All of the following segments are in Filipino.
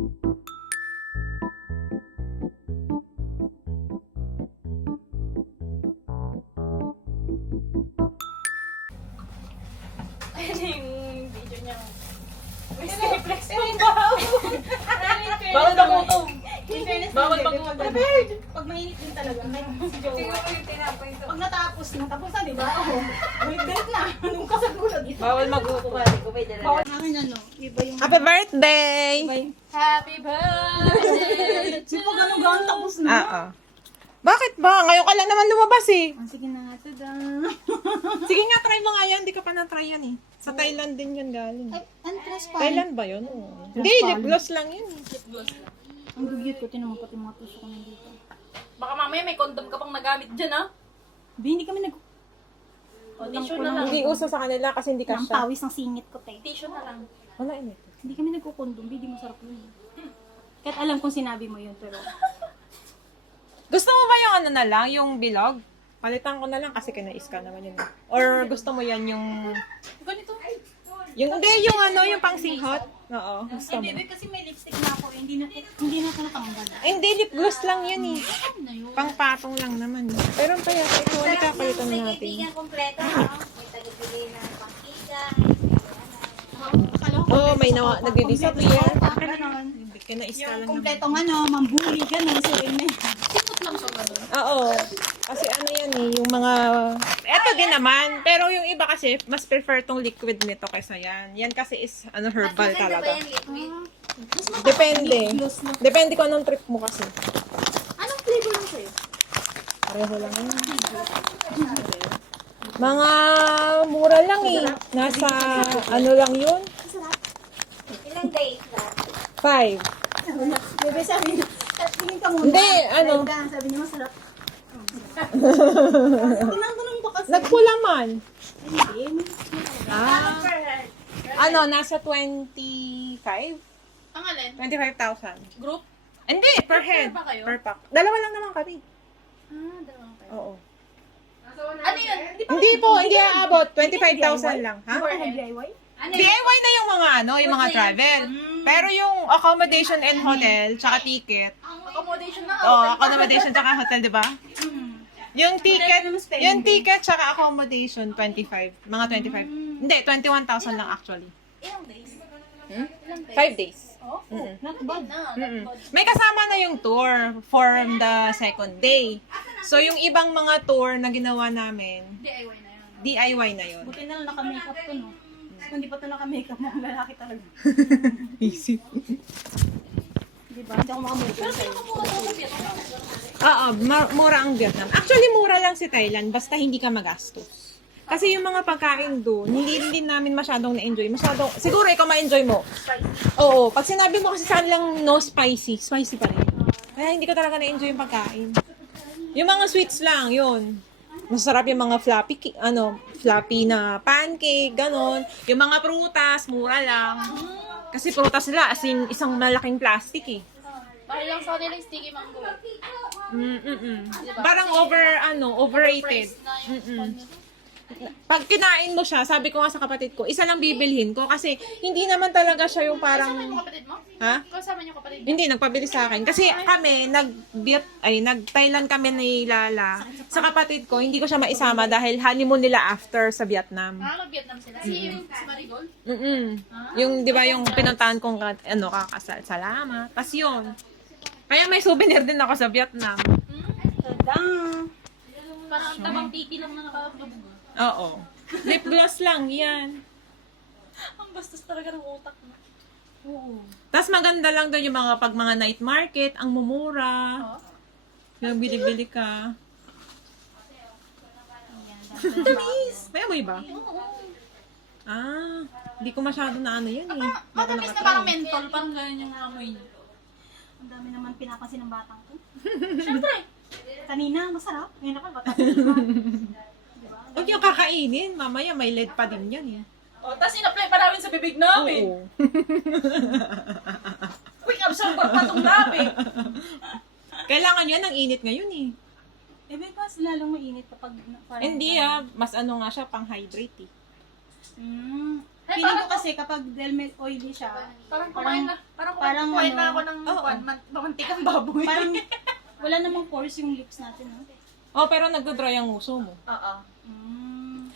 Ano yung video niya? Flex mo ba? Bawal magutom. In fairness, Bawal hindi, magutom. pag mainit din talaga, may si Jowa. Tingnan mo yung tinapay ito. Pag natapos na, di ba? Oo. May belt na. Nung ka sa gulag. Bawal magutom. Bawal namin ano, iba yung... Happy birthday! Iba yung... Happy birthday! Di pa ganun gawin tapos na. Oo. Bakit ba? Ngayon ka lang naman lumabas eh. Ah, sige na nga, tada. Sige nga, try mo nga yan. Hindi ka pa na-try yan eh. Sa Thailand din yan galing. Ay, ano tres pa? Thailand ba yun? Oo. Hindi, lip gloss lang yun eh. Ang gugiyot ko, tinan mo pati mga tusok ko nandito. Baka mamaya may condom ka pang nagamit dyan, ha? Hindi kami nag... O, tissue na lang. Hindi uso sa kanila kasi hindi Ang kasya. pawis ng singit ko, te. Tissue na lang. Wala init. Hindi kami nagkukondom, hindi masarap yun. Kahit alam kong sinabi mo yun, pero... Gusto mo ba yung ano na lang, yung bilog? Palitan ko na lang kasi kinais ka naman yun. Or gusto mo yan yung... Ganito. Yung hindi, yung ano, yung pang singhot? Oo, gusto mo. Baby, kasi may lipstick na ako, hindi na ako natanggal. Ay, hindi, lip gloss lang yun eh. Ano yun? Pang patong lang naman. Pero pa yan, ito, halika palitan natin. Kaibigan kompleto, no? May tagabili ng pangkika. Oh, may nagdi-disappear. Ganon. Kinais ka Yung lang naman. kompletong ano, mambuli, ganon, si Rene. Simot lang siya ganun. Oo. Kasi ano yan eh, yung mga... Eto din naman. Pero yung iba kasi, mas prefer tong liquid nito kaysa yan. Yan kasi is, ano, herbal Maganda ba talaga. yan, liquid? Depende. Depende kung anong trip mo kasi. Anong flavor lang sa'yo? Pareho lang yan. Mga mura lang eh. Nasa, ano lang yun? Ilang days na? 5. Bebe, sabi niya, tingin ka muna. Hindi, ano. Try ka. Sabi niya, masarap. Tinanong ba kasi? Nagpulaman. Hindi. Ah. Ano, nasa 25? Ang alin? 25,000. Group? Hindi, per head. ba kayo? Per pack. Dalawa lang naman kami. Dalawang kayo. Oo. Ano yun? Hindi po, hindi aabot. 25,000 lang. Ha? Or nag-DIY? Ano yun? DIY na yung mga ano, yung mga travel. Pero yung accommodation and hotel, tsaka ticket. Accommodation na. Oh, accommodation tsaka hotel, di ba? Yung ticket tsaka accommodation, 25. Mga 25. Hindi, 21,000 lang actually. Ilang days? Ilang days? 5 days. Oh, Not bad. na. Mm-mm. May kasama na yung tour for the second day. So, yung ibang mga tour na ginawa namin, DIY na yun. DIY na yun. Buti na lang naka-makeup to, no? Kung hindi pa to naka-makeup, mga lalaki talaga. Easy. Di ba? Hindi ako makamakeup sa'yo. Oo, mura ang Vietnam. Actually, mura lang si Thailand, basta hindi ka magastos. Kasi yung mga pagkain doon, hindi din namin masyadong na-enjoy. Siguro ikaw ma-enjoy mo. Oo, pag sinabi mo kasi sa kanilang no spicy, spicy pa rin. Kaya hindi ko talaga na-enjoy yung pagkain. Yung mga sweets lang, yun. Masarap yung mga fluffy na pancake, ganon. Yung mga prutas, mura lang. Kasi prutas nila, as in, isang malaking plastic eh. Dahil lang sa kanila yung sticky mango. Parang overrated. Price na yung Pag kinain mo siya, sabi ko nga sa kapatid ko, isa lang bibilhin ko kasi hindi naman talaga siya yung Kasama parang... yung kapatid mo? Ha? Kasama yung kapatid mo? Hindi, nagpabili sa akin. Kasi kami, nag-Thailand kami ni Lala. Sa kapatid ko, hindi ko siya maisama dahil honeymoon nila after sa Vietnam. Nag-Vietnam sila. Si Marigold? Yung, di ba, yung pinuntahan kong kakasal. Salamat. Tapos yun. Kaya may souvenir din ako sa Vietnam. Tadang! Parang ang tabang titi lang na nakakabog. Oo. Lip gloss lang, yan. Ang bastos talaga ng utak mo. Oo. Tapos maganda lang doon yung mga night market, ang mumura. Yung bili-bili ka. Tamis! May amoy ba? Ah, hindi ko masyado na ano yun eh. Matamis na parang mentol. Parang ganyan yung amoy niya. Ang dami naman pinapansin ng batang ko. Siyempre. Kanina, masarap. Ngayon naman, bata. Huwag yung kakainin. Mamaya may lead pa din yan eh. O, tapos in-apply pa namin sa bibig namin. Oo. Quick absorber pa itong labi. Kailangan yan ng init ngayon eh. Eh, because lalong mainit kapag parang... Hindi ah, mas ano nga siya, pang hydrate eh. Feeling ko kasi kapag dahil may oily siya, Parang parang kumain na ano, ako ng mamantikang baboy. parang wala namang pores yung lips natin, no? Oh, pero nagdo-dry ang uso mo. Oo.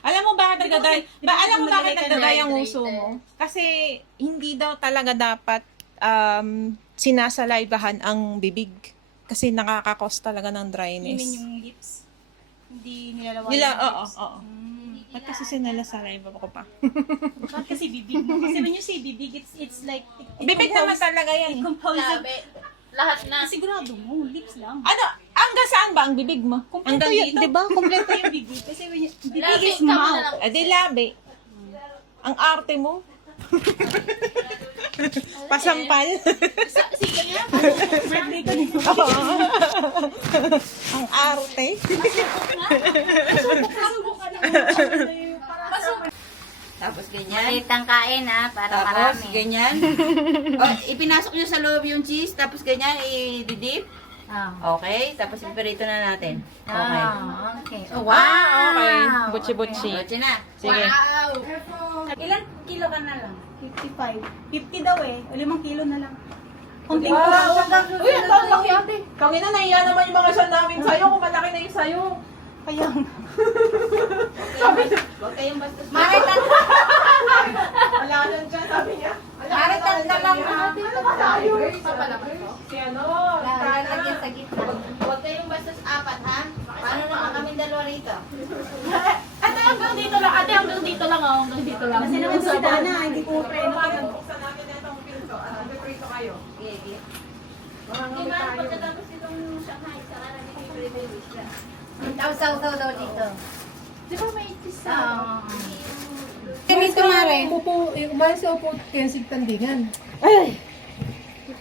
Alam mo bakit nagda-dry? Alam mo bakit maglagay ka nagda-dry ang hydrated? uso mo? Kasi hindi daw talaga dapat sinasalivahan ang bibig. Kasi nakakakos talaga ng I dryness. mean yung lips. Hindi nilalawan Nila, yung oo, lips. oo. Ba't kasi sinasaliva ko pa? Bakit kasi bibig mo? Kasi when you say bibig, it's like... Bibig naman talaga yan. It composes... Labi. Lahat na. Sigurado mo, lips lang. Ano? Hanggang saan ba ang bibig mo? Kompleto Hanggang yun, dito? di ba? Kompleto yung bibig. Kasi when you... Bibig Labi, is kamo na mouth. lang. Di labi. Ang arte mo. Pasampal. Sige nga. Birthday ko nito. Ang arte. Tapos ganyan. Maliit ang kain ha, para Tapos marami. ganyan. O, ipinasok nyo sa loob yung cheese. Tapos ganyan, i-dip. Oh. Okay. Tapos iperito na natin. Okay. Ah, okay. Oh, Wow! Okay. Butsi-butsi. Butsi na. Sige. Ilan kilo ka na lang? 55. 50 daw eh. O 5 kilo na lang. Konting kulang. Uy, ang laki ate. Kami na nahiya naman yung mga siya namin sa'yo. Kung malaki na yung sa'yo. Kaya Huwag kayong basta. Maritan, Wala lang dyan, sabi niya. maritan ka lang ha. Si ano? Lalagyan sa gitna. Huwag kayong basta apat, ha? Paano naman kami dalawa rito? Ate, hanggang dito lang. Ate, hanggang dito lang. Oh. Hanggang dito lang. kasi naman si Dana, hindi ko preno. Buksan namin na itong pinto. Prito kayo. Sige, sige. Mangangalit tayo. Pagkatapos itong Shanghai, saka natin i-prepare isla. Saw daw dito. Di ba may cheese Ah. Ganito mare. Upo, umalis sa upo, kaya si Tandingan.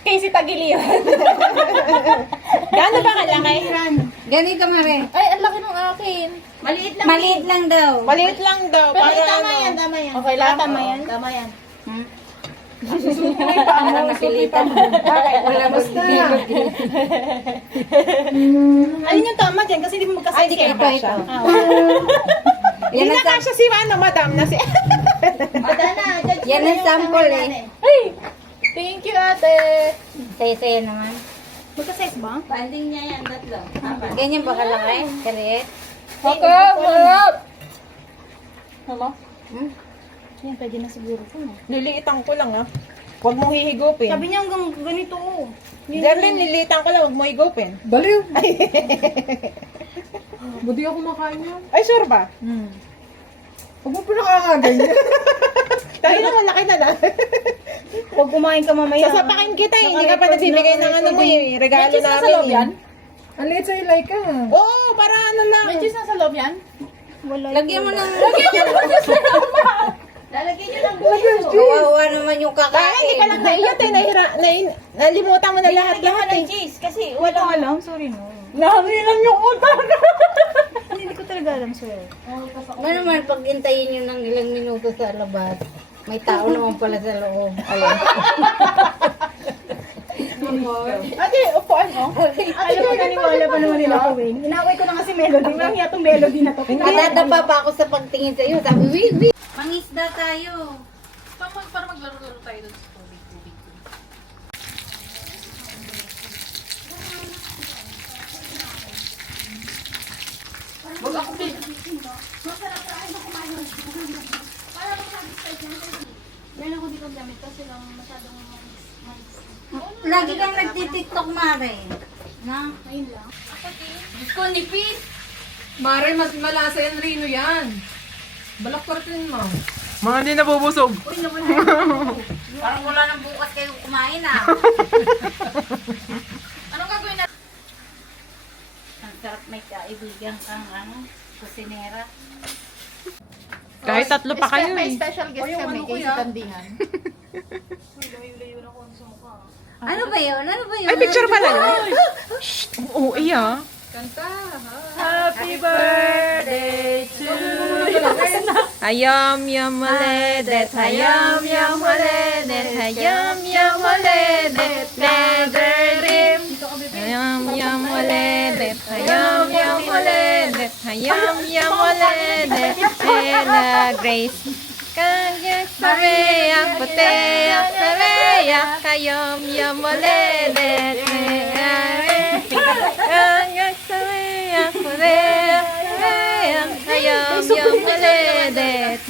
Casey Tagilian. Gaano ba kalaki? Ganito mare. Ay, ang laki ng akin. Maliit lang. Maliit lang daw. Maliit lang daw. Pero Para tama ano. yan, tama yan. Okay lang. Tama yan. Tama yan. Parang napilitan. Wala basta. Alin yung tama dyan? Kasi hindi mo magkasize. Ay, di ka ito. Hindi na kasya si ano, madam na si... Dana, judge Yan ang sample eh. Thank you, ate. Saya-saya naman. Magkasize ba? Banding niya yan, tatlo. Apat. Ganyan ba kalaki? Kaliit? Okay, sarap. Yan, pwede na siguro ko. Liliitan ko lang ah. Huwag mong hihigupin. Sabi niya hanggang ganito. Jerlyn, liliitan ko lang. Huwag mo higupin. Baliw! Buti ako kumakain yan. Ay, sure ba? Huwag mo pinakaganyan. Tayo na malaki na lang. Huwag kumain ka mamaya. Sasapakin kita eh. Hindi ka pa nagbibigay ng ano mo eh. Regalo namin eh. Ang liit sa'yo, Laika. Oo, para ano lang. May cheese na sa loob yan? Wala. Lagyan mo ng... Lalagyan nyo ng Kawawa naman yung Kaya hindi kakain. ka lang naiyot eh. Nalimutan mo na lahat-lahat eh. cheese kasi Wala ko alam. Sorry no. Nahangilan yung utang. Hindi ko talaga alam, sir. Ano naman, pag hintayin nyo ng ilang minuto sa labas, may tao naman pala sa loob. Ayun. Ate, upuan mo. Alam ko naniwala pa naman nila ako, Wayne. Inaway ko na kasi melody. Walang hiya tong melody na to. Matadapa pa ako sa pagtingin sa iyo. Sabi, wait. Mangisda tayo. Para maglaro-laro tayo doon sa tubig. Yan ako dito gamit kasi lang masyadong Lagi kang nagtitiktok, Mare. Na? ayun lang. Diyos ko, nipis. Mare, mas malasa yan, Rino yan. Balak pa rin mo. Mga hindi nabubusog. Parang wala nang bukas kayo kumain, ah. Anong gagawin natin? Ang sarap may kaibigan kang, kusinera. Kahit tatlo pa kayo May eh. special guest kami kay si Tandingan. Ano ba yun? Ano ba yun? Ay, picture pala yun. Oo, iya. Happy birthday to Hayam yam maledet, hayam yam maledet, hayam yam maledet, lederim. Hayam yam maledet, hayam yam maledet, hayam yam maledet, Ella Grace. Kaya sareya, puteya, sareya, kayom yom moledet. Kaya sareya, puteya, sareya, kayom yom moledet.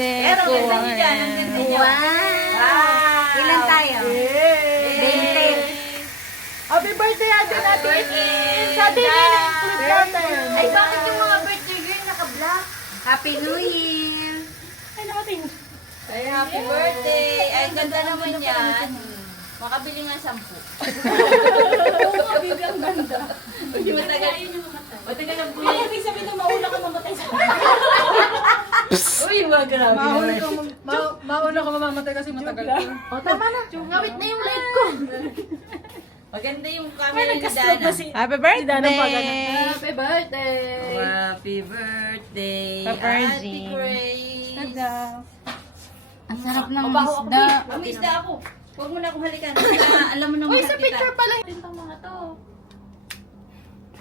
Ilan tayo? 20. Happy birthday, ate natin! Sa atin yun, Ay, bakit yung mga birthday girl naka-black? Happy New Year! Ay, nakating. Ay, happy birthday. Ay, ganda naman yan. Makabili nga 10. Oo nga, baby, ang ganda. Hindi matagal. Matagal ang buhay. Ay, ibig sabihin na mauna ka mamatay sa Uy, mga grabe. Mauna ka mamamatay kasi matagal ka. Ngawit na yung light ko. Maganda yung camera ni Dana. Happy birthday! Happy birthday! Happy birthday, Happy Ate Grace. Ang sarap ng isda. Umisda ako. Huwag mo na akong halikan. Kasi alam mo na Uy, mahal sa kita. picture pala. Ito mga to.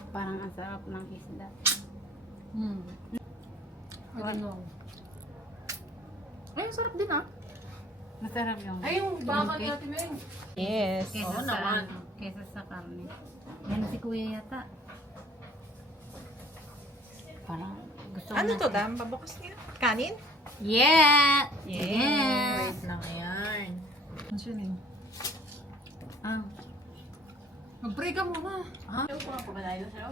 Parang ang sarap ng isda. Ay, ang sarap din ah. Masarap yung Ay, yung baka ni Ate Meng. Yes. kesa sa ano, kesa sa karne. Yan si Kuya yata. Parang gusto Ano natin. to, Dam? Babukas niya? Kanin? Yeah! Yeah! Wait lang yan. Ah. Mag-pray ka muna. Wala na.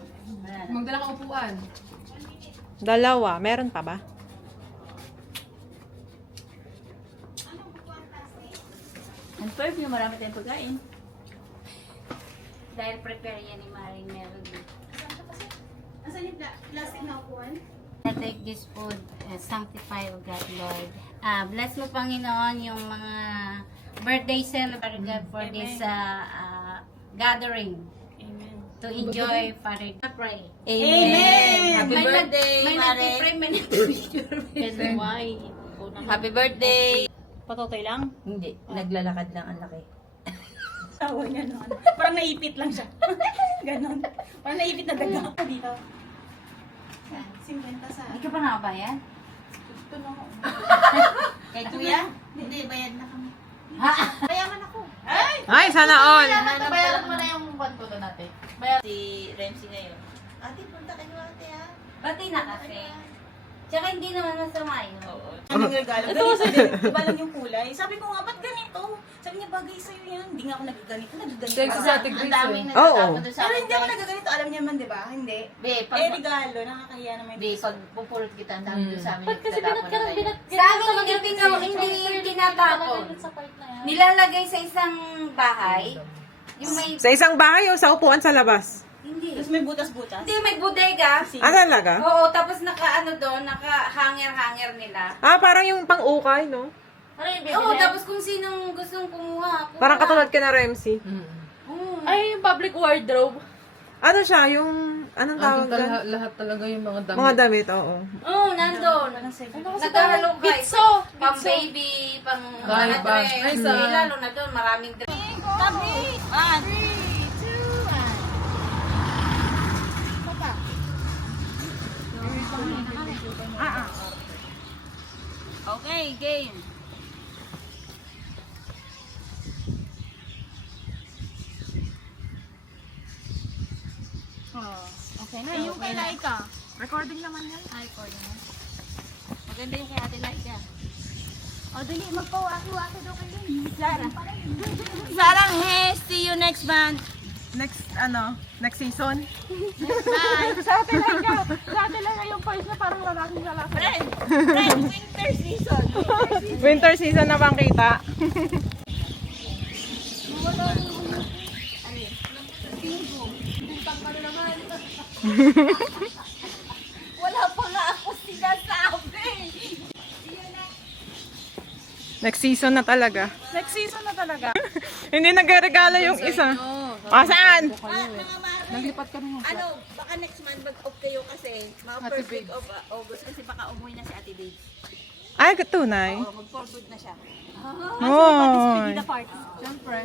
Magdala ka upuan. Dalawa. Meron pa ba? Ang perf niyo, marami tayong pagkain. Dahil prepare yan ni Maring Melody. Asan yung plastic na upuan? Take this food, sanctify, O God, Lord. Bless mo, Panginoon, yung mga birthday celebrate God for this gathering. Amen. To enjoy, Father. I pray. Amen! Happy birthday, May Mare. nagpipray, may nagpipicture. Happy birthday. Patotoy lang? Hindi, naglalakad lang ang laki. Tawa niya noon. Parang naipit lang siya. Ganon. Parang naipit na daga ako dito. 50 sa... Hindi ka pa nakabayan? Ito na ako. Kay Kuya? Hindi, bayad na kami. Bayaman ako. Ay, sana all! Bayaran mo na yung bantuto natin. Si Remsi ngayon. Ate, punta kayo ate ha. Pati na kasi. Tsaka hindi naman masama yun. Oo. Anong regalo? Ganito din. Iba lang yung kulay. Sabi ko nga, ba't ganito? Sabi niya, bagay sa'yo yan. Hindi nga ako nagaganito. Nagaganito. Sexy sa Ate Ang Grace daming eh. nagtatapon doon sa Pero akin. hindi ako nagaganito. Alam niya man, di ba? Hindi. Be, pag, Eh, regalo. Nakakahiya naman. be, pag pupulot kita, ang dami doon sa amin. Ba't kasi binat ka ng binat? Sa amin, hindi tinatapon. Sa part na yan. Nilalagay sa isang bahay. Yung may... Sa isang bahay o sa upuan sa labas? Hindi. Tapos may butas-butas. Hindi, may bodega. Ah, talaga? Oo, tapos naka-ano doon, naka-hanger-hanger nila. Ah, parang yung pang-ukay, no? Ano yung Oo, bibili? tapos kung sinong gustong kumuha. Parang katulad ka na Remsi. Oo. Ay, yung public wardrobe. Ano siya, yung... Anong tawag Andun dyan? lahat talaga yung mga damit. Mga damit, oo. Oo, nandun. Nagkahalong kayo. Bitso! Pang baby, pang Bag, mga bag. dress. Ay, sa- Hindi, lalo na doon, maraming dress. Okay, game. Okay na. Yung kay Laika. Recording naman yan. Maganda yung kay Ate Laika. O, dali, magpawaki-waki daw kayo. Sarah. Sarang, hey, see you next month. Next season? Sa atin lang ka. Sa atin lang yung voice na parang lalaking lalaki. Winter season. Winter season na bang kita? Wala pa nga ako sinasabi. Next season na talaga. Next season na talaga. Hindi nagregalo yung isa. Ah, saan? Mga Mare, Naglipat ka naman. ano, baka next month mag-off kayo kasi mga first week of August kasi baka umuwi na si Ate Dave. Ay, tunay. Oo, mag-for good na siya. Oh. The party. Siyempre.